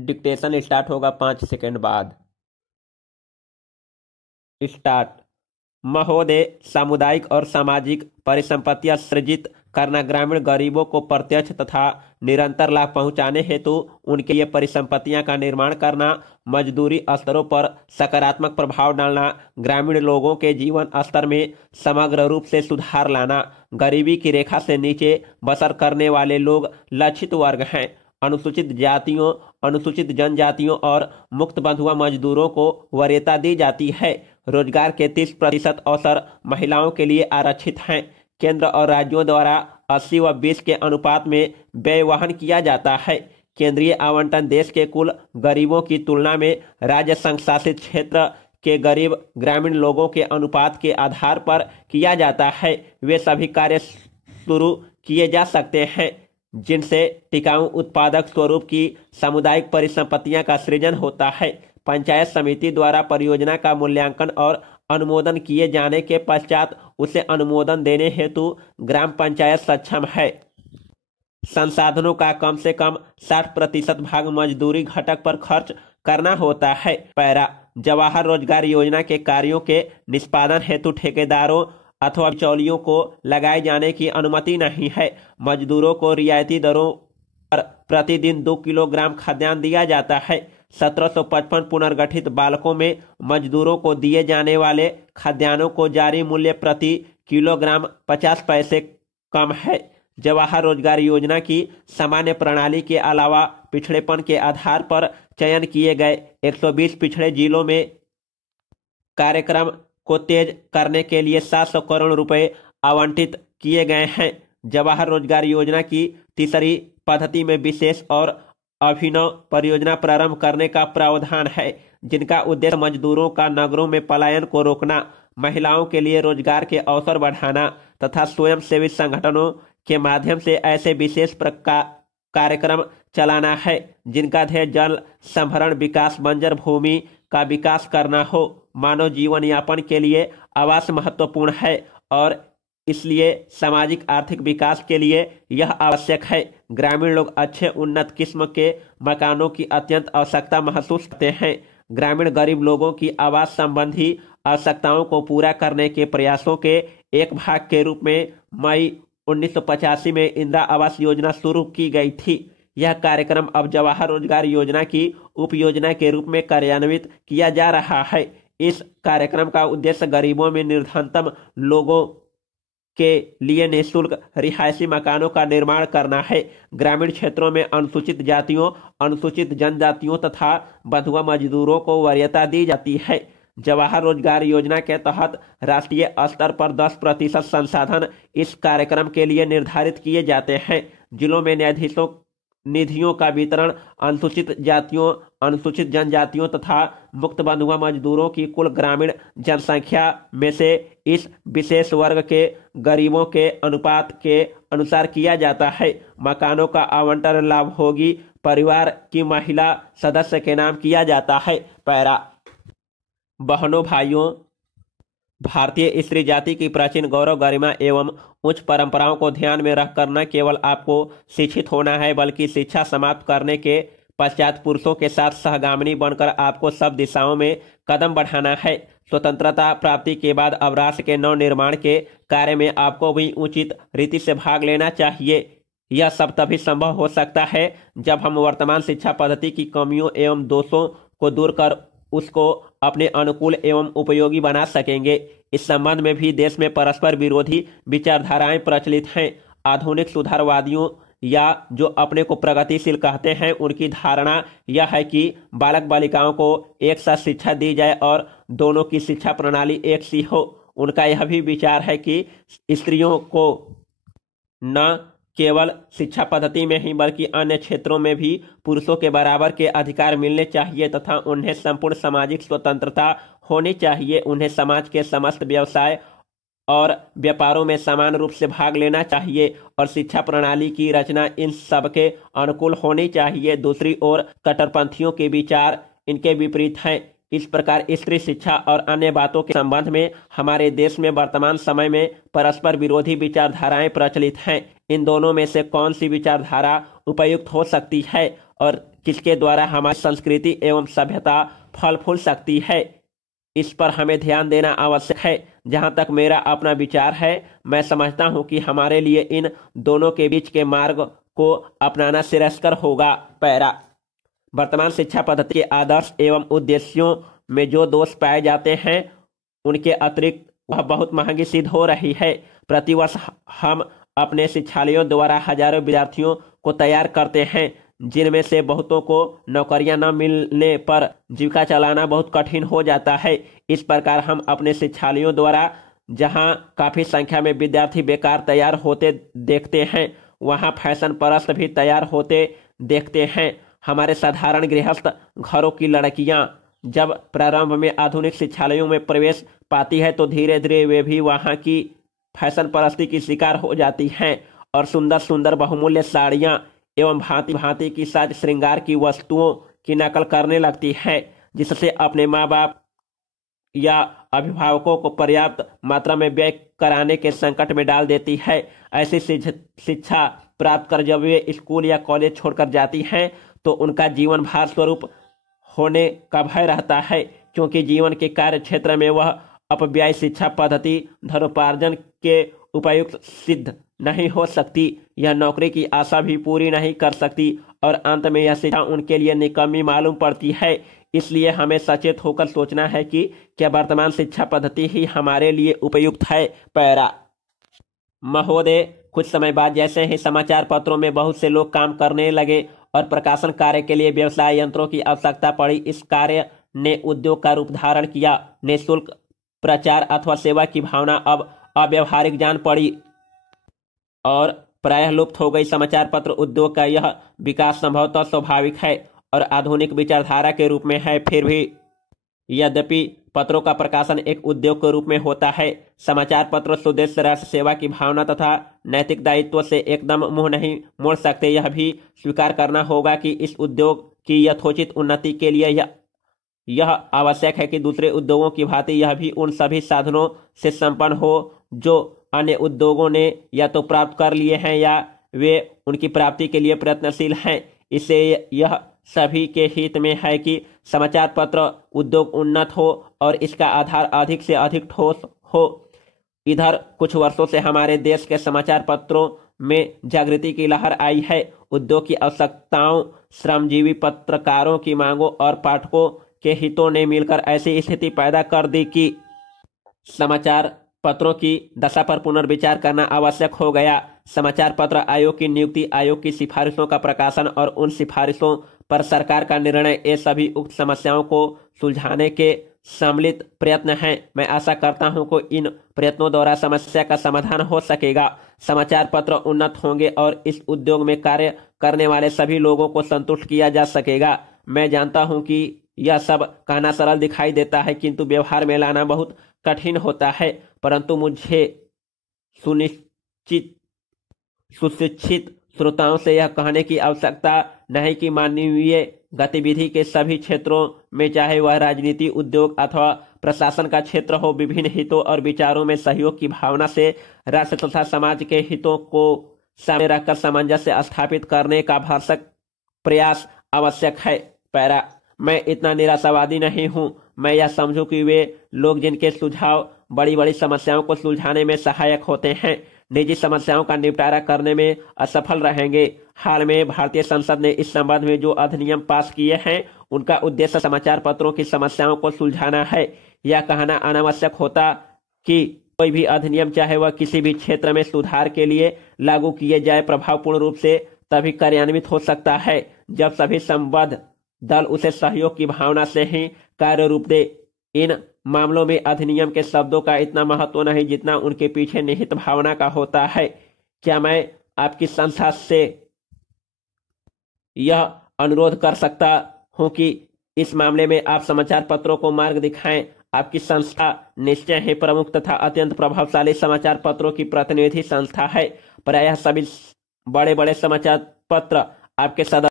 Dictation start होगा 5 second बाद। Start. महोदय, सामुदायिक और सामाजिक परिसंपत्तियां सृजित करना ग्रामीण गरीबों को प्रत्यक्ष तथा निरंतर लाभ पहुंचाने हेतु उनके लिए परिसंपत्तियां का निर्माण करना, मजदूरी स्तरों पर सकारात्मक प्रभाव डालना, ग्रामीण लोगों के जीवन स्तर में समग्र रूप से सुधार लाना। गरीबी की रेखा से नीचे बसर करने वाले लोग लक्षित वर्ग हैं। अनुसूचित जातियों, अनुसूचित जनजातियों और मुक्त बंधुआ मजदूरों को वरीयता दी जाती है। रोजगार के 30% अवसर महिलाओं के लिए आरक्षित हैं। केंद्र और राज्यों द्वारा 80 व 20 के अनुपात में व्यय वहन किया जाता है। केंद्रीय आवंटन देश के कुल गरीबों की तुलना में राज्य संघ शासित क्षेत्र के गरीब ग्रामीण लोगों के अनुपात के आधार पर किया जाता है। वे सभी कार्य शुरू किए जा सकते हैं जिनसे टिकाऊ उत्पादक स्वरूप की सामुदायिक परिसंपत्तियां का सृजन होता है। पंचायत समिति द्वारा परियोजना का मूल्यांकन और अनुमोदन किए जाने के पश्चात उसे अनुमोदन देने हेतु ग्राम पंचायत सक्षम है। संसाधनों का कम से कम 60% भाग मजदूरी घटक पर खर्च करना होता है। पैरा। जवाहर रोजगार योजना के कार्यों के निष्पादन हेतु ठेकेदारों अथवा बिचौलियों को लगाए जाने की अनुमति नहीं है। मजदूरों को रियायती दरों पर प्रतिदिन 2 किलोग्राम खाद्यान्न दिया जाता है। 1755 पुनर्गठित बालकों में मजदूरों को दिए जाने वाले खाद्यान्नों को जारी मूल्य प्रति किलोग्राम 50 पैसे कम है। जवाहर रोजगार योजना की सामान्य प्रणाली के अलावा पिछड़ेपन के आधार पर चयन किए गए 120 पिछड़े जिलों में कार्यक्रम को तेज करने के लिए 700 करोड़ रुपए आवंटित किए गए हैं। जवाहर रोजगार योजना की तीसरी पद्धति में विशेष और अभिनव परियोजना प्रारंभ करने का प्रावधान है, जिनका उद्देश्य मजदूरों का नगरों में पलायन को रोकना, महिलाओं के लिए रोजगार के अवसर बढ़ाना तथा स्वयंसेवी संगठनों के माध्यम से ऐसे विशेष कार्यक्रम चलाना है जिनका ध्येय जल संभरण विकास, बंजर भूमि का विकास करना हो। मानव जीवन यापन के लिए आवास महत्वपूर्ण है और इसलिए सामाजिक आर्थिक विकास के लिए यह आवश्यक है। ग्रामीण लोग अच्छे उन्नत किस्म के मकानों की अत्यंत आवश्यकता महसूस करते हैं। ग्रामीण गरीब लोगों की आवास संबंधी आवश्यकताओं को पूरा करने के प्रयासों के एक भाग के रूप में मई 1985 में इंदिरा आवास योजना शुरू की गई थी। यह कार्यक्रम अब जवाहर रोजगार योजना की उपयोजना के रूप में कार्यान्वित किया जा रहा है। इस कार्यक्रम का उद्देश्य गरीबों में निर्धनतम लोगों के लिए निःशुल्क रिहायशी मकानों का निर्माण करना है। ग्रामीण क्षेत्रों में अनुसूचित जातियों, अनुसूचित जनजातियों तथा बंधुआ मजदूरों को वरीयता दी जाती है। जवाहर रोजगार योजना के तहत राष्ट्रीय स्तर पर 10% संसाधन इस कार्यक्रम के लिए निर्धारित किए जाते हैं। जिलों में न्यायाधीशों निधियों का वितरण अनुसूचित जातियों, अनुसूचित जनजातियों तथा मुक्त बंधुआ मजदूरों की कुल ग्रामीण जनसंख्या में से इस विशेष वर्ग के गरीबों के अनुपात के अनुसार किया जाता है। मकानों का आवंटन लाभ होगी परिवार की महिला सदस्य के नाम किया जाता है। पैरा। बहनों भाइयों, भारतीय स्त्री जाति की प्राचीन गौरव, गरिमा एवं उच्च परंपराओं को ध्यान में रखकर न केवल आपको शिक्षित होना है बल्कि शिक्षा समाप्त करने के पश्चात पुरुषों के साथ सहगामिनी बनकर आपको सब दिशाओं में कदम बढ़ाना है। स्वतंत्रता प्राप्ति के अब अब राष्ट्र के नव निर्माण के कार्य में आपको भी उचित रीति से भाग लेना चाहिए। यह सब तभी संभव हो सकता है जब हम वर्तमान शिक्षा पद्धति की कमियों एवं दोषों को दूर कर उसको अपने अनुकूल एवं उपयोगी बना सकेंगे। इस संबंध में भी देश में परस्पर विरोधी विचारधाराएं प्रचलित हैं। आधुनिक सुधारवादियों या जो अपने को प्रगतिशील कहते हैं, उनकी धारणा यह है कि बालक बालिकाओं को एक साथ शिक्षा दी जाए और दोनों की शिक्षा प्रणाली एक सी हो। उनका यह भी विचार है कि स्त्रियों को न केवल शिक्षा पद्धति में ही बल्कि अन्य क्षेत्रों में भी पुरुषों के बराबर के अधिकार मिलने चाहिए तथा उन्हें संपूर्ण सामाजिक स्वतंत्रता होनी चाहिए। उन्हें समाज के समस्त व्यवसाय और व्यापारों में समान रूप से भाग लेना चाहिए और शिक्षा प्रणाली की रचना इन सबके अनुकूल होनी चाहिए। दूसरी ओर कट्टरपंथियों के विचार इनके विपरीत हैं। इस प्रकार स्त्री शिक्षा और अन्य बातों के संबंध में हमारे देश में वर्तमान समय में परस्पर विरोधी विचारधाराएं प्रचलित हैं। इन दोनों में से कौन सी विचारधारा उपयुक्त हो सकती है और किसके द्वारा हमारी संस्कृति एवं सभ्यता फल फूल सकती है, इस पर हमें ध्यान देना आवश्यक है। जहां तक मेरा अपना विचार है, मैं समझता हूं कि हमारे लिए इन दोनों के बीच के मार्ग को अपनाना श्रेयस्कर होगा। पैरा, वर्तमान शिक्षा पद्धति के आदर्श एवं उद्देश्यों में जो दोष पाए जाते हैं उनके अतिरिक्त वह बहुत महंगी सिद्ध हो रही है। प्रतिवर्ष हम अपने शिक्षालयों द्वारा हजारों विद्यार्थियों को तैयार करते हैं, जिनमें से बहुतों को नौकरियां न मिलने पर जीविका चलाना बहुत कठिन हो जाता है। इस प्रकार हम अपने शिक्षालयों द्वारा जहां काफी संख्या में विद्यार्थी बेकार तैयार होते देखते हैं, वहां फैशन परस्त भी तैयार होते देखते हैं। हमारे साधारण गृहस्थ घरों की लड़कियां जब प्रारंभ में आधुनिक शिक्षालयों में प्रवेश पाती है तो धीरे धीरे वे भी वहां की फैशन परस्ती की शिकार हो जाती हैं और सुंदर सुंदर बहुमूल्य साड़ियां एवं भांति भांति की साज श्रृंगार की वस्तुओं की नकल करने लगती है, जिससे अपने माँ बाप या अभिभावकों को पर्याप्त मात्रा में व्यय कराने के संकट में डाल देती है। ऐसी शिक्षा प्राप्त कर जब वे स्कूल या कॉलेज छोड़कर जाती हैं तो उनका जीवन भार स्वरूप होने का भय रहता है, क्योंकि जीवन के कार्य क्षेत्र में वह अपव्यय शिक्षा पद्धति धनोपार्जन के उपयुक्त सिद्ध नहीं हो सकती। यह नौकरी की आशा भी पूरी नहीं कर सकती और अंत में यह शिक्षा उनके लिए निकम्मी मालूम पड़ती है। इसलिए हमें सचेत होकर सोचना है कि क्या वर्तमान शिक्षा पद्धति ही हमारे लिए उपयुक्त है। पैरा, महोदय, कुछ समय बाद जैसे ही समाचार पत्रों में बहुत से लोग काम करने लगे और प्रकाशन कार्य के लिए व्यवसाय यंत्रों की आवश्यकता पड़ी, इस कार्य ने उद्योग का रूप धारण किया। निःशुल्क प्रचार अथवा सेवा की भावना अब अव्यवहारिक जान पड़ी और प्रायः लुप्त हो गई। समाचार पत्र उद्योग का यह विकास संभवतः स्वाभाविक है और आधुनिक विचारधारा के रूप में है। फिर भी यद्यपि पत्रों का प्रकाशन एक उद्योग के रूप में होता है, समाचार पत्र स्वदेश राष्ट्र सेवा की भावना तथा नैतिक दायित्व से एकदम मुंह नहीं मोड़ सकते। यह भी स्वीकार करना होगा कि इस उद्योग की यथोचित उन्नति के लिए यह आवश्यक है कि दूसरे उद्योगों की भांति यह भी उन सभी साधनों से संपन्न हो जो अन्य उद्योगों ने या तो प्राप्त कर लिए हैं या वे उनकी प्राप्ति के लिए प्रयत्नशील हैं। इससे यह सभी के हित में है कि समाचार पत्र उद्योग उन्नत हो और इसका आधार अधिक से अधिक ठोस हो। इधर कुछ वर्षों से हमारे देश के समाचार पत्रों में जागृति की लहर आई है। उद्योग की आवश्यकताओं, श्रमजीवी पत्रकारों की मांगों और पाठकों के हितों ने मिलकर ऐसी स्थिति पैदा कर दी कि समाचार पत्रों की दशा पर पुनर्विचार करना आवश्यक हो गया। समाचार पत्र आयोग की नियुक्ति, आयोग की सिफारिशों का प्रकाशन और उन सिफारिशों पर सरकार का निर्णय, ये सभी उक्त समस्याओं को सुलझाने के सम्मिलित प्रयत्न हैं। मैं आशा करता हूं कि इन प्रयत्नों द्वारा समस्या का समाधान हो सकेगा, समाचार पत्र उन्नत होंगे और इस उद्योग में कार्य करने वाले सभी लोगों को संतुष्ट किया जा सकेगा। मैं जानता हूं कि यह सब कहना सरल दिखाई देता है, किंतु व्यवहार में लाना बहुत कठिन होता है। परंतु मुझे सुशिक्षित श्रोताओं से यह कहने की आवश्यकता नहीं कि मानवीय गतिविधि के सभी क्षेत्रों में, चाहे वह राजनीति, उद्योग अथवा प्रशासन का क्षेत्र हो, विभिन्न हितों और विचारों में सहयोग की भावना से राष्ट्र तथा समाज के हितों को सामने रखकर सामंजस्य स्थापित करने का भरसक प्रयास आवश्यक है। पैरा, मैं इतना निराशावादी नहीं हूं। मैं यह समझूं कि वे लोग जिनके सुझाव बड़ी बड़ी समस्याओं को सुलझाने में सहायक होते हैं, निजी समस्याओं का निपटारा करने में असफल रहेंगे। हाल में भारतीय संसद ने इस संबंध में जो अधिनियम पास किए हैं, उनका उद्देश्य समाचार पत्रों की समस्याओं को सुलझाना है। यह कहना अनावश्यक होता कि कोई भी अधिनियम, चाहे वह किसी भी क्षेत्र में सुधार के लिए लागू किए जाए, प्रभावपूर्ण रूप से तभी कार्यान्वित हो सकता है जब सभी संबद्ध दल उसे सहयोग की भावना से ही कार्य रूप दे। इन मामलों में अधिनियम के शब्दों का इतना महत्व नहीं जितना उनके पीछे निहित भावना का होता है। क्या मैं आपकी संस्था से यह अनुरोध कर सकता हूं कि इस मामले में आप समाचार पत्रों को मार्ग दिखाएं? आपकी संस्था निश्चय ही प्रमुख तथा अत्यंत प्रभावशाली समाचार पत्रों की प्रतिनिधि संस्था है। प्रायः सभी बड़े बड़े समाचार पत्र आपके सदस्य